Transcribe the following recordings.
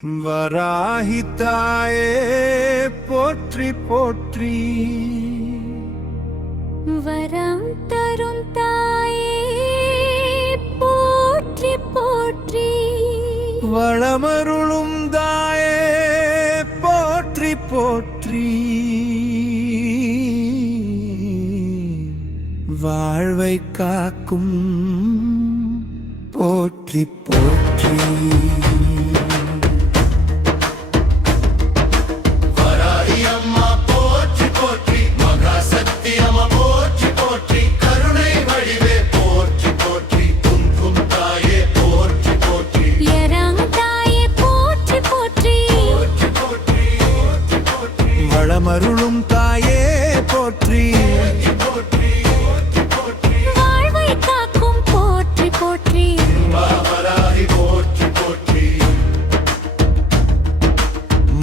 வராஹி தாயே போற்றி போற்றி, வரம் தரும் தாயே போற்றி போற்றி, வளமருளும் தாயே போற்றி போற்றி, வாழ்வை காக்கும் போற்றி போற்றி. வளமருளும் தாயே போற்றி, வாழ்வை காக்கும் போற்றி போற்றி,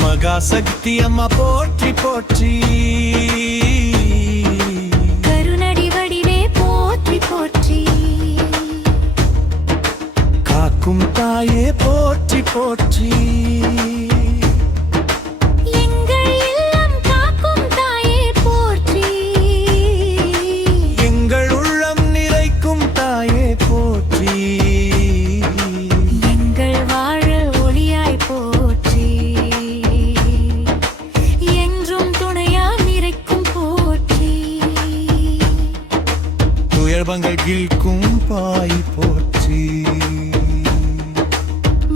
மகாசக்தி அம்மா போற்றி போற்றி, கருணடி வடிவே போற்றி போற்றி, காக்கும் தாயே போற்றி போற்றி, துயர்பங்கள்கில்க்கும் பாய் போற்றி,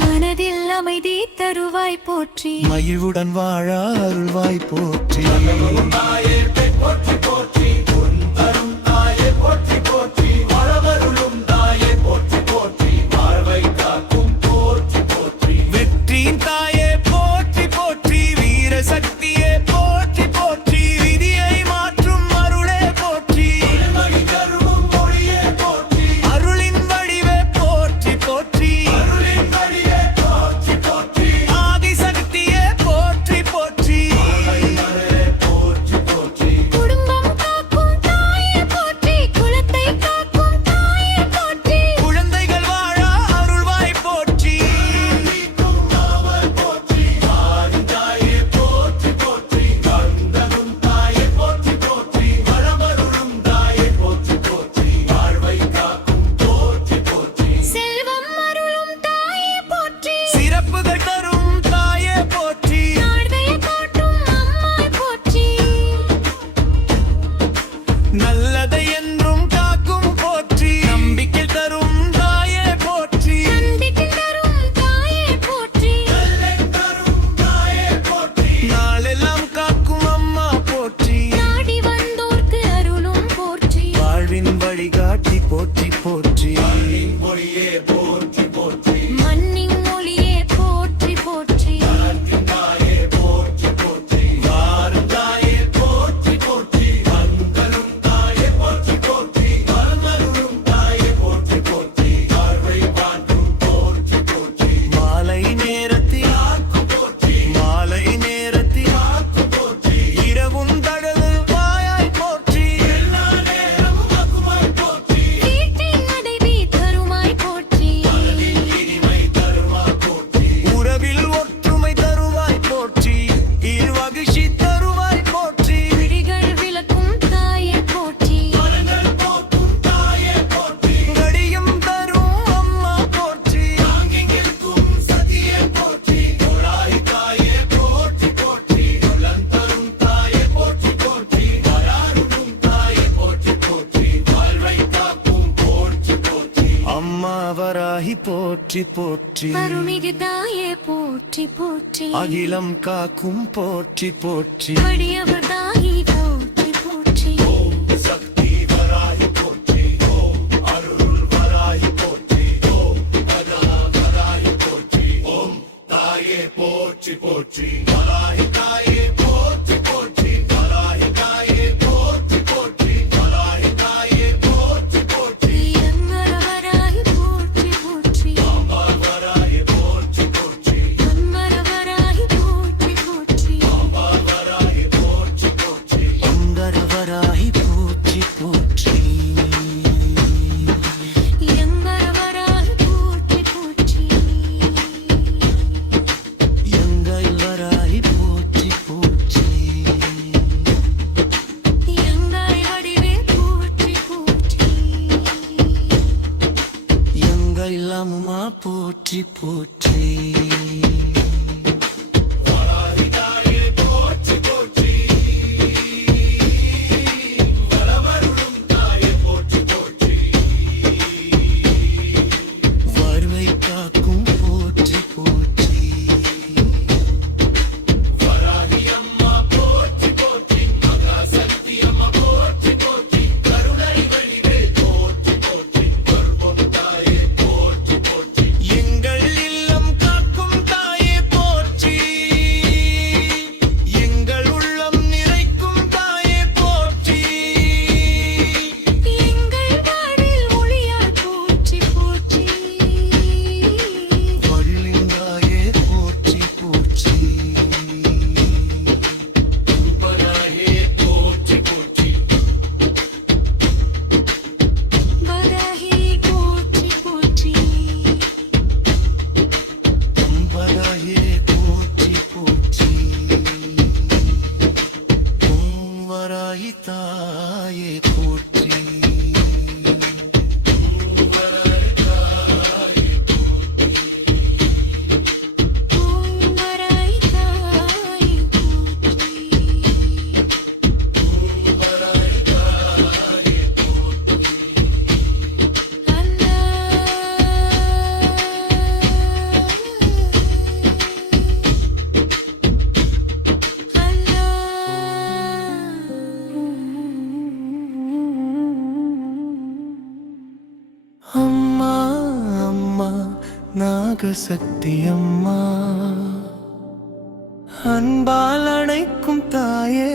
மனதில் அமைதி தருவாய் போற்றி, மகிழ்வுடன் வாழ அருள்வாய் போற்றி. வெற்றியின் தாயே போற்றி போற்றி, வீர சக்தியே போற்றி போற்றி, விதியை மாற்றும் அருளே போற்றி, அருளின் வடிவே போற்றி போற்றி, ஆதிசக்தியே போற்றி போற்றி, குடும்பம் காக்கும் தாயே போற்றி, குலத்தை காக்கும் தாயே போற்றி, குழந்தைகள் வாழ அருள்வாய் போற்றி, செல்வம் அருளும் தாயே போற்றி, சிறப்புகள் தரும் தாயே போற்றி, நாள்தய காட்டும் அம்மாய் போற்றி, நல்லதை என்றும் காக்கும் போற்றி, நம்பிக்கை தரும் தாயே போற்றி, நம்பிக்கை தரும் தாயே போற்றி, நாளெல்லாம் காக்கும் அம்மா போற்றி, நாடி வந்தோர்க்கு அருளும் போற்றி, வாழ்வின் வழிகாட்டி போற்றி போற்றி, மண்ணின் ஒளியே போற்றி போற்றி, மாலை நேரத்தில் மாலை நேரத்தில் இரவும் தடலில் வாயாய் போற்றி, வீட்டின் அடைவி தருமாய் போற்றி, உறவில் ஒற்றுமை தருவாய் போற்றி, இருவகிஷி தருவாய் போற்றி, விழிகள் விளக்கும் தாயே போற்றி, கடியும் தரும் அம்மா போற்றி, அம்மா வராகி போற்றி போற்றி, அருள்மிகு தாயே போற்றி போற்றி, அகிலம் காக்கும் போற்றி போற்றி, வடியவர் தாயே போற்றி போற்றி, எங்கரவராய் போற்றி போற்றி, அன்பரவராய் போற்றி போற்றி, அங்கரவராகி போற்றி போற்றி, எங்கரவராய் போற்றி போற்றி, நாகசக்தி அம்மா, அன்பால் அணைக்கும் தாயே,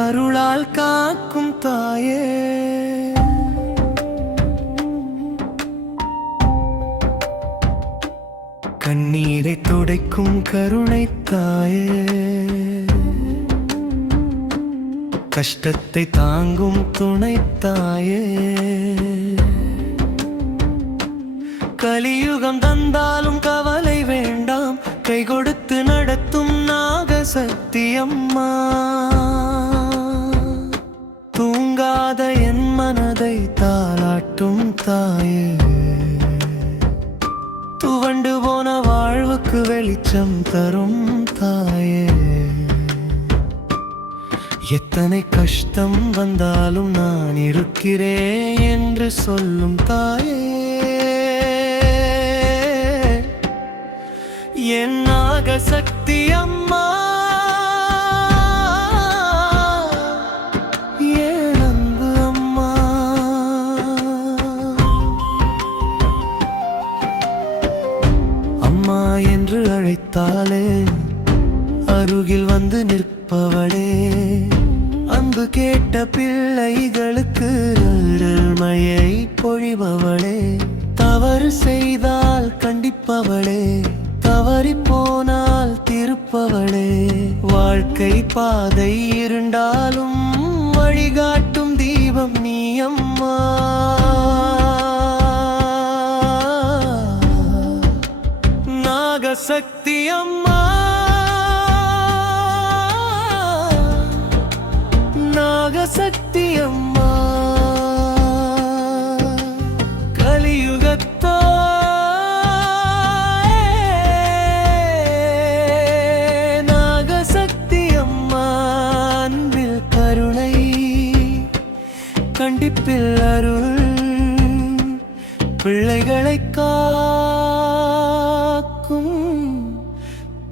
அருளால் காக்கும் தாயே. கண்ணீரை துடைக்கும் கருணை தாயே, கஷ்டத்தை தாங்கும் துணை தாயே. கலியுகம் தந்தாலும் கவலை வேண்டாம், கை கொடுத்து நடத்தும் நாகசக்தி அம்மா. தூங்காத என் மனதை தாளாட்டும் தாயே, துவண்டு போன வாழ்வுக்கு வெளிச்சம் தரும் தாயே. எத்தனை கஷ்டம் வந்தாலும் நான் இருக்கிறேன் என்று சொல்லும் தாயே. என் நாகசக்தி அம்மா, என் அன்பு அம்மா. அம்மா என்று அழைத்தாலே அருகில் வந்து நிற்பவளே, அன்பு கேட்ட பிள்ளைகளுக்கு மழையை பொழிபவளே. தவறு செய்தால் கண்டிப்பவளே, தவறி போனால் திருப்பவளே. வாழ்க்கை பாதை இருந்தாலும் வழிகாட்டும் தீபம் நீ அம்மா. நாகசக்தி அம்மா, நாகசக்தி அம்மா. கலியுகத்தோ நாகசக்தி அம்மா, அன்பில் கருணை, கண்டிப்பில் அருள், பிள்ளைகளை காக்கும்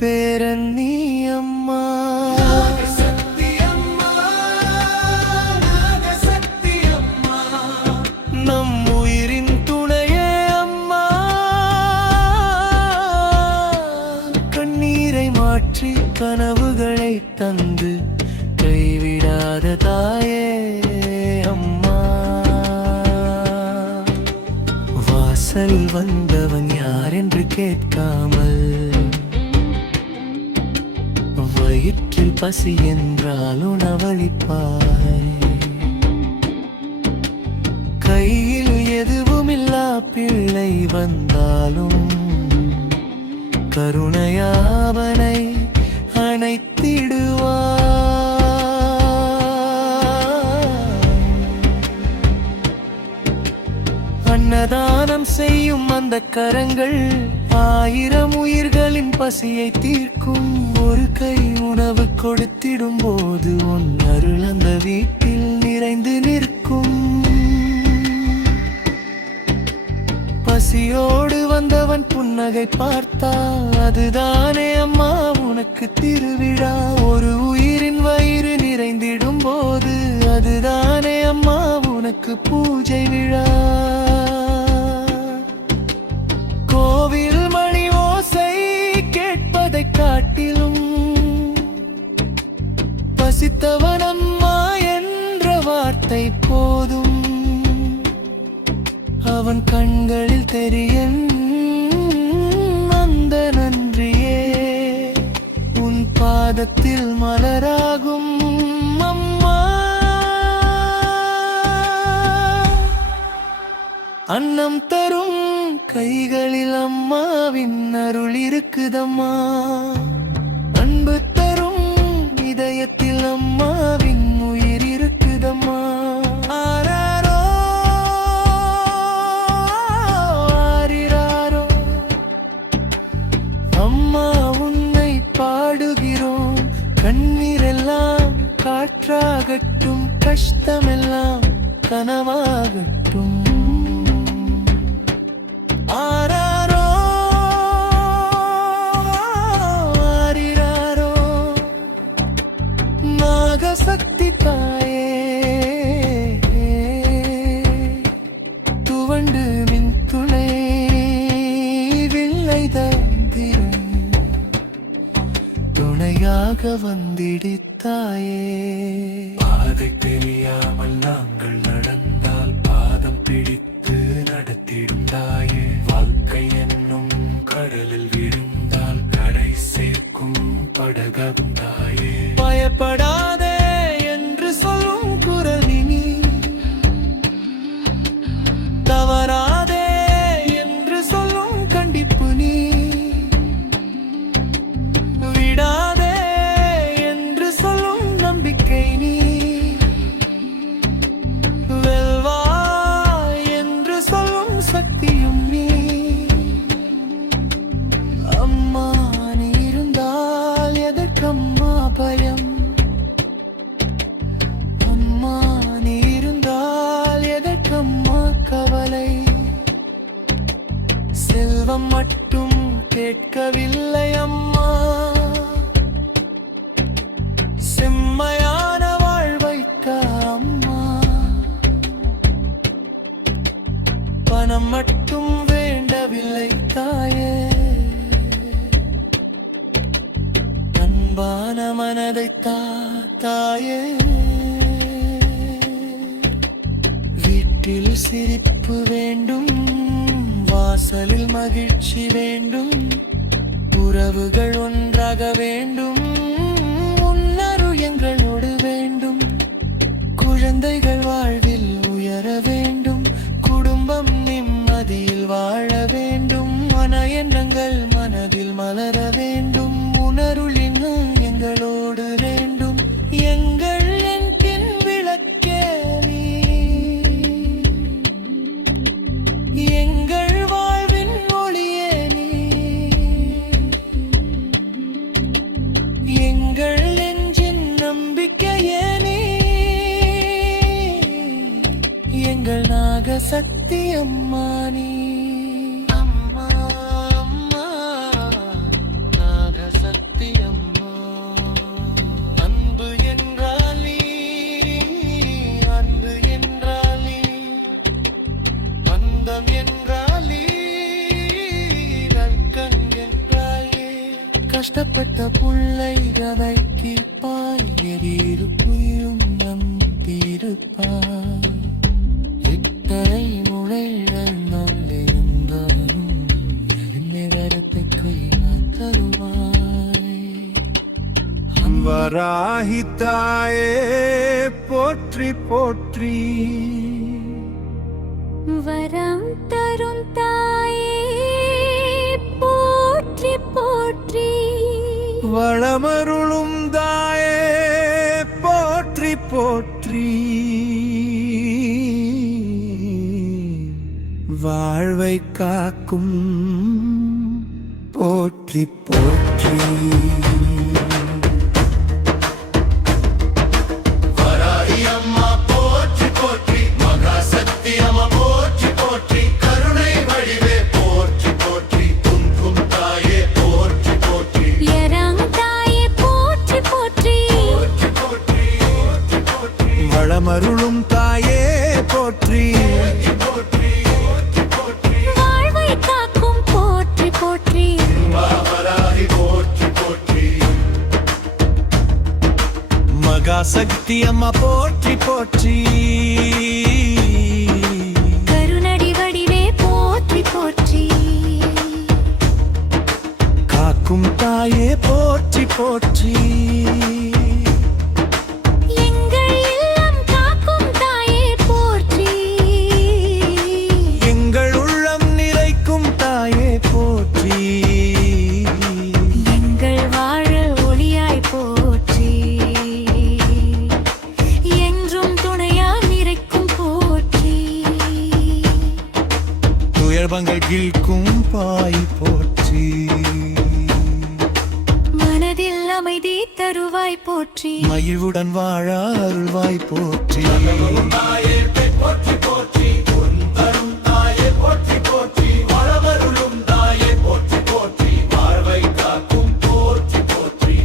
பேரன்னி அம்மா. நம் உயிரின் துணையே அம்மா, கண்ணீரை மாற்றி கனவுகளை தந்து கைவிடாத தாயே அம்மா. வாசல் வந்தவன் யார் என்று கேட்காமல், வயிற்றில் பசி என்றால் உணவளிப்பாய். கையில் எதுவுமில்லா பிள்ளை வந்தாலும் கருணையாவனை அணைத்திடுவாய். அன்னதானம் செய்யும் அந்த கரங்கள் 1000 உயிர்களின் பசியை தீர்க்கும். ஒரு கை உணவு கொடுத்திடும் போது உன் அருள் அந்த வீட்டில் நிறைந்து நிற்கும். பசியோடு வந்தவன் புன்னகை பார்த்தால் அதுதானே அம்மா உனக்கு திருவிழா. ஒரு உயிரின் வயிறு நிறைந்திடும் போது அதுதானே அம்மா உனக்கு பூஜை விழா. கோவில் மணி ஓசை கேட்பதை காட்டிலும் பசித்தவன் அம்மா என்ற வார்த்தை போதும். அவன் கண்களில் தெரியும் அந்த நன்றியே உன் பாதத்தில் மலராகும் அம்மா. அன்னம் தரும் கைகளில் அம்மாவின் அருள் இருக்குதம்மா. அன்பு தரும் இதயத்தில் அம்மாவின் உயிர் இருக்குதம்மா. ஆராரோ ஆரிராரோ, அம்மா உன்னை பாடுகிறோம். கண்ணீரெல்லாம் காற்றாகட்டும், கஷ்டமெல்லாம் கனவாகட்டும். ஆராரோ ஆரிராரோ, நாகசக்தி தாயே. துவண்டு மின் துளை வில்லை துணையாக வந்திடுத்தாயே. பாதை தெரியாமல் நாங்கள் நடந்தால் பாதம் பிடித்து நடத்திடும் தாயே. வாழ்க்கை என்னும் கடலில் விழுந்தால் கரை சேர்க்கும் படகாகும் தாயே. பயப்படாதே என்று சொல்லும் குரலினி, தவறாதே என்று சொல்லும் கண்டிப்பு நீ, விடாதே என்று சொல்லும் நம்பிக்கை நீ, வெல்வாய் என்று சொல்லும் சக்தியும் நீ. அம்மா நீ இருந்தால் எதற்கம்மா பயம்? அம்மா நீ இருந்தால் எதற்கம்மா கவலை? செல்வம் மட்டும் கேட்கவில்லை அம்மா, செம்மையான வாழ்வைக்க அம்மா. பணம் மட்டும் வேண்டவில்லை தாயே, அன்பான மனதை தாயே. வீட்டில் சிரிப்பு வேண்டும், வாசலில் மகிழ்ச்சி வேண்டும், உறவுகள் ஒன்றாக வேண்டும், உன்னருள் எங்களோடு வேண்டும். குழந்தைகள் வாழ்வில் உயர வேண்டும், குடும்பம் நிம்மதியில் வாழ வேண்டும், மன எண்ணங்கள் மனதில் மலர வேண்டும், உணருள் இன்னும் எங்களோடு வேண்டும். எங்கள் என் விளக்கே நீ, எங்கள் வாழ்வின் ஒளியே நீ, எங்கள் நெஞ்சின் நம்பிக்கையே நீ, எங்கள் நாகசக்தி அம்மா நீ. அம்மா அம்மா நாகசக்தி அம்மா. அன்பு என்றால் நீ, அன்பு என்றால் நீ, பந்தம் என்றால் நீ, ரக்கன் என்றால் நீ. கஷ்டப்பட்ட புள்ளை கதைக்கு பாய் எதிர்ப்புயும் நம்பியிருப்பாய். இத்தனை முளைகள் நல்லிருந்தாலும் நேரத்தை கையாத்தருவாய். வராஹி தாயே போற்றி போற்றி, வரம் தரும் தாயே போற்றி போற்றி, வளமருளும் தாயே போற்றி போற்றி, வாழ்வை காக்கும் போற்றி போற்றி. எரம் தாயே போற்றி போற்றி, வளமருளும் தாயே போற்றி, வாழ்வை காக்கும் போற்றி போற்றி. மகாசக்தி அம்மா போற்றி போற்றி, கருணடி வடிவே போற்றி போற்றி, காக்கும் தாயே போற்றி போற்றி, எங்கள் இல்லம் காக்கும் தாயே போற்றி, எங்கள் உள்ளம் நிறைக்கும் தாயே போற்றி, எங்கள் வாழ ஒளியாய் போற்றி, என்றும் துணையாய் நிறைக்கும் போற்றி, துயர்பங்கள் கீழ்க்கும் பாய் போற்றி, மனதில் அமைதி தருவாய் போற்றி, மகிழ்வுடன் வாழ அருள்வாய் போற்றி.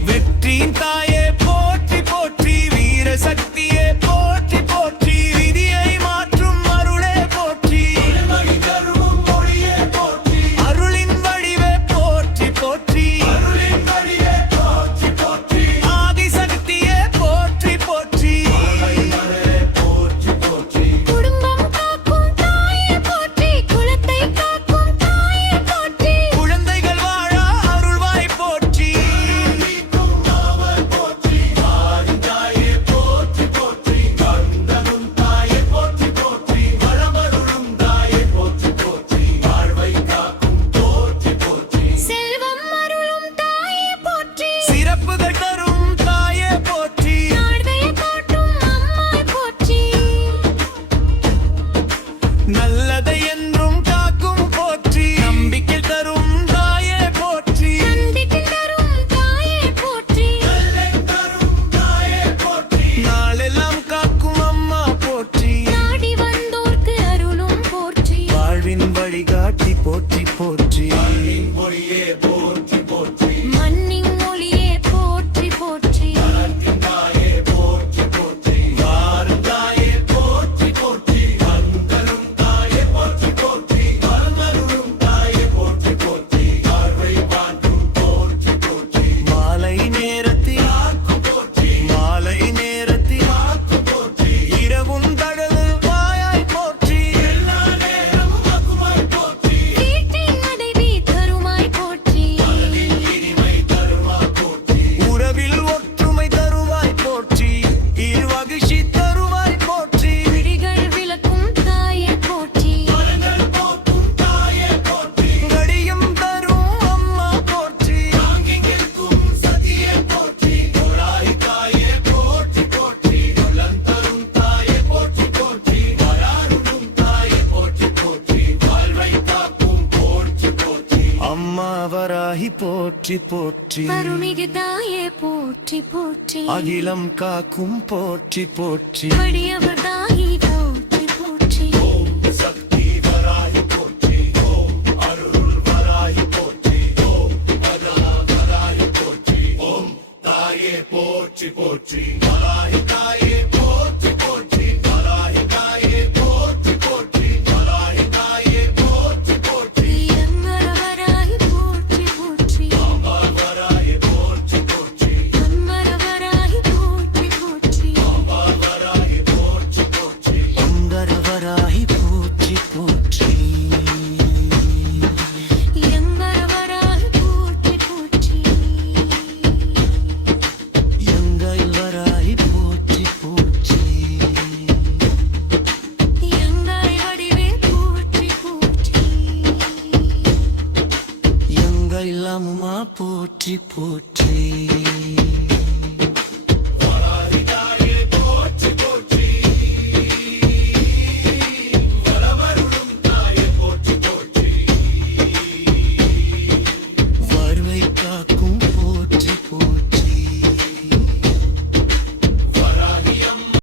வெற்றியின் தாயே போற்றி போற்றி, வீர சக்தியே போற்றி போற்றி, விதியை மாற்றும் அருளே போற்றி, அருளின் வடிவே போற்றி போற்றி, போற்றி போற்றி அருள்மிகு தாயே போற்றி போற்றி அகிலம் காக்கும் போற்றி போற்றி வடியவர் தாயே போற்றி போற்றி சக்தி வராய் போற்றி ஓம் அருள் வராய் போற்றி ஓம் வராய் போற்றி ஓம் தாயே போற்றி போற்றி வராய் தாயே போற்றி போற்றி வராய் தாயே போற்றி போற்றி வராய் தாயே போற்றி போற்றி எங்கரவராய் போற்றி போற்றி வராய் போற்றி போற்றி அன்மரவராய் போற்றி போற்றி வராய் போற்றி போற்றி அங்கரவராய் போற்றி போற்றி எங்கரவராய் போற்றி போற்றி எங்கள் வராய் போற்றி போற்றி எங்கரை வடிவே போற்றி போற்றி எங்கள் அம்மா போற்றி போற்றி